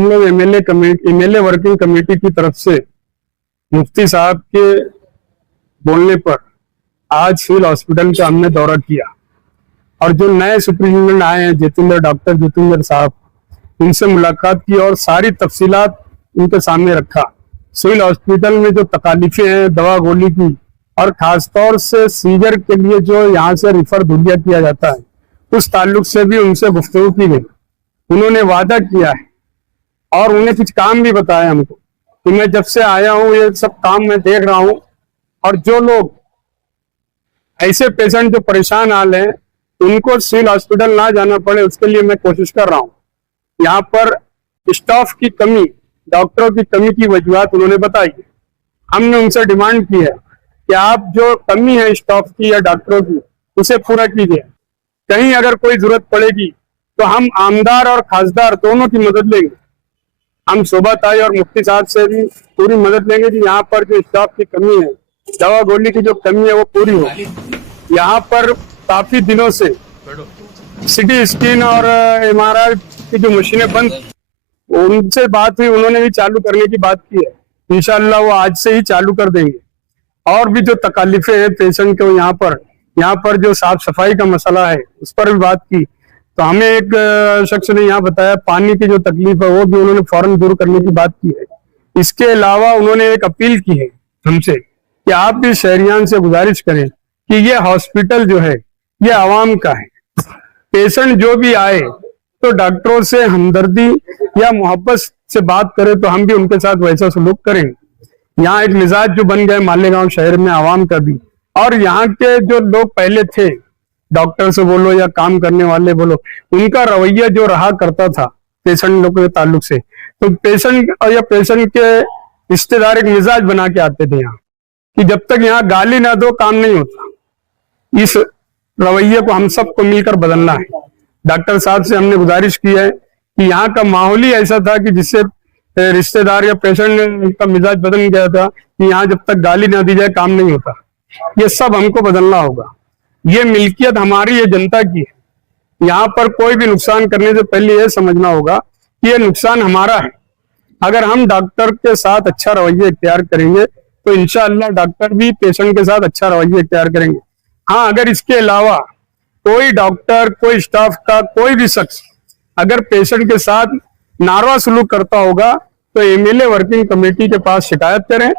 हम लोग MLA working committee की तरफ से मुफ्ती साहब के बोलने पर आज सिविल हॉस्पिटल का हमने दौरा किया और जो नए सुपरिटेंडेंट आए हैं डॉक्टर जितेंद्र साहब, उनसे मुलाकात की और सारी तफसीलात उनके सामने रखा। सिविल हॉस्पिटल में जो तकालीफें हैं दवा गोली की, और खासतौर से सीजर के लिए जो यहाँ से रिफर धुलिया किया जाता है, उस ताल्लुक से भी उनसे गुफ्तगू की गई। उन्होंने वादा किया है और उन्हें कुछ काम भी बताया हमको कि मैं जब से आया हूँ ये सब काम मैं देख रहा हूँ, और जो लोग ऐसे पेशेंट जो परेशान हाल हैं उनको सिविल हॉस्पिटल ना जाना पड़े, उसके लिए मैं कोशिश कर रहा हूँ। यहाँ पर स्टाफ की कमी, डॉक्टरों की कमी की वजूहत उन्होंने बताई। हमने उनसे डिमांड की है कि आप जो कमी है स्टाफ की या डॉक्टरों की, उसे पूरा कीजिए। कहीं अगर कोई जरूरत पड़ेगी तो हम आमदार और खासदार दोनों की मदद लेंगे। हम शोभा ताई और मुफ्ती साहब से भी पूरी मदद लेंगे कि यहाँ पर जो स्टाफ की कमी है, दवा गोली की जो कमी है वो पूरी हो। यहाँ पर काफी दिनों से सिटी स्कैन और MRI की जो मशीनें बंद, उनसे बात हुई, उन्होंने भी चालू करने की बात की है। इंशाअल्लाह वो आज से ही चालू कर देंगे। और भी जो तकालीफें हैं पेशेंट को, यहाँ पर जो साफ सफाई का मसला है उस पर भी बात की। तो हमें एक शख्स ने यहाँ बताया पानी की जो तकलीफ है वो भी उन्होंने फौरन दूर करने की बात की है। इसके अलावा उन्होंने एक अपील की है हमसे कि आप भी शहरियान से गुजारिश करें कि ये हॉस्पिटल जो है ये आवाम का है। पेशेंट जो भी आए तो डॉक्टरों से हमदर्दी या मोहब्बत से बात करे तो हम भी उनके साथ वैसा सलूक करेंगे। यहाँ एक मिजाज जो बन गए मालेगांव शहर में आवाम का भी, और यहाँ के जो लोग पहले थे, डॉक्टर से बोलो या काम करने वाले बोलो, उनका रवैया जो रहा करता था पेशेंट लोगों के ताल्लुक से, तो पेशेंट और या पेशेंट के रिश्तेदार एक मिजाज बना के आते थे यहाँ कि जब तक यहाँ गाली ना दो काम नहीं होता। इस रवैये को हम सबको मिलकर बदलना है। डॉक्टर साहब से हमने गुजारिश की है कि यहाँ का माहौल ही ऐसा था कि जिससे रिश्तेदार या पेशेंट का मिजाज बदल गया था कि यहाँ जब तक गाली ना दी जाए काम नहीं होता। ये सब हमको बदलना होगा। ये मिल्कियत हमारी, ये जनता की है। यहाँ पर कोई भी नुकसान करने से पहले ये समझना होगा कि ये नुकसान हमारा है। अगर हम डॉक्टर के साथ अच्छा रवैया इख्तियार करेंगे तो इंशाअल्लाह डॉक्टर भी पेशेंट के साथ अच्छा रवैया इख्तियार करेंगे। हाँ, अगर इसके अलावा कोई डॉक्टर, कोई स्टाफ का कोई भी शख्स अगर पेशेंट के साथ नारवा सलूक करता होगा तो MLA वर्किंग कमेटी के पास शिकायत करें।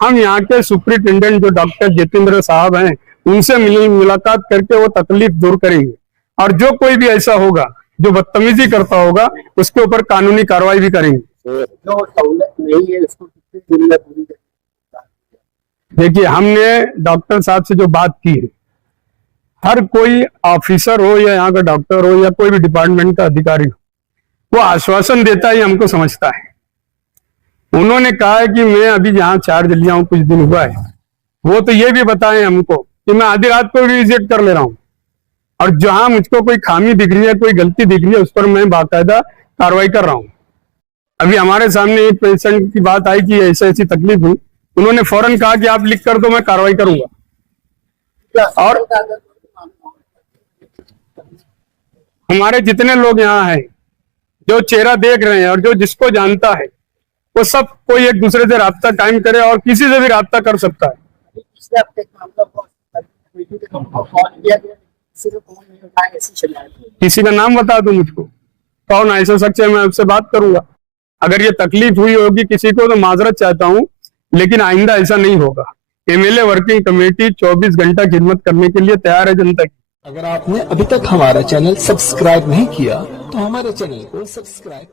हम यहाँ के सुपरिटेंडेंट जो डॉक्टर जितेंद्र साहब हैं उनसे मुलाकात करके वो तकलीफ दूर करेंगे, और जो कोई भी ऐसा होगा जो बदतमीजी करता होगा उसके ऊपर कानूनी कार्रवाई भी करेंगे। जो सहूलत नहीं है उसको कितनी दिन में पूरी? देखिए, हमने डॉक्टर साहब से जो बात की है, हर कोई ऑफिसर हो या यहाँ का डॉक्टर हो या कोई भी डिपार्टमेंट का अधिकारी हो, वो आश्वासन देता ही हमको समझता है। उन्होंने कहा है कि मैं अभी यहाँ चार्ज लिया हूँ, कुछ दिन हुआ है, वो तो ये भी बताएं हमको कि मैं आधी रात को भी विजिट कर ले रहा हूँ, और जहां मुझको कोई खामी दिख रही है, कोई गलती दिख रही है, उस पर मैं बाकायदा कार्रवाई कर रहा हूँ। अभी हमारे सामने एक पेशेंट की बात आई कि ऐसी ऐसी तकलीफ हुई, उन्होंने फौरन कहा कि आप लिख कर दो, मैं कार्रवाई करूंगा। और हमारे जितने लोग यहाँ हैं, जो चेहरा देख रहे हैं और जो जिसको जानता है, वो सब कोई एक दूसरे से राब्ता कायम करे और किसी से भी राब्ता कर सकता है। किसी का नाम बता दो मुझको, कौन ऐसा शख्स है, मैं उससे बात करूंगा। अगर ये तकलीफ हुई होगी किसी को तो माजरत चाहता हूँ, लेकिन आइंदा ऐसा नहीं होगा। MLA वर्किंग कमेटी 24 घंटा खिदमत करने के लिए तैयार है जनता की। अगर आपने अभी तक हमारा चैनल सब्सक्राइब नहीं किया तो हमारे चैनल को सब्सक्राइब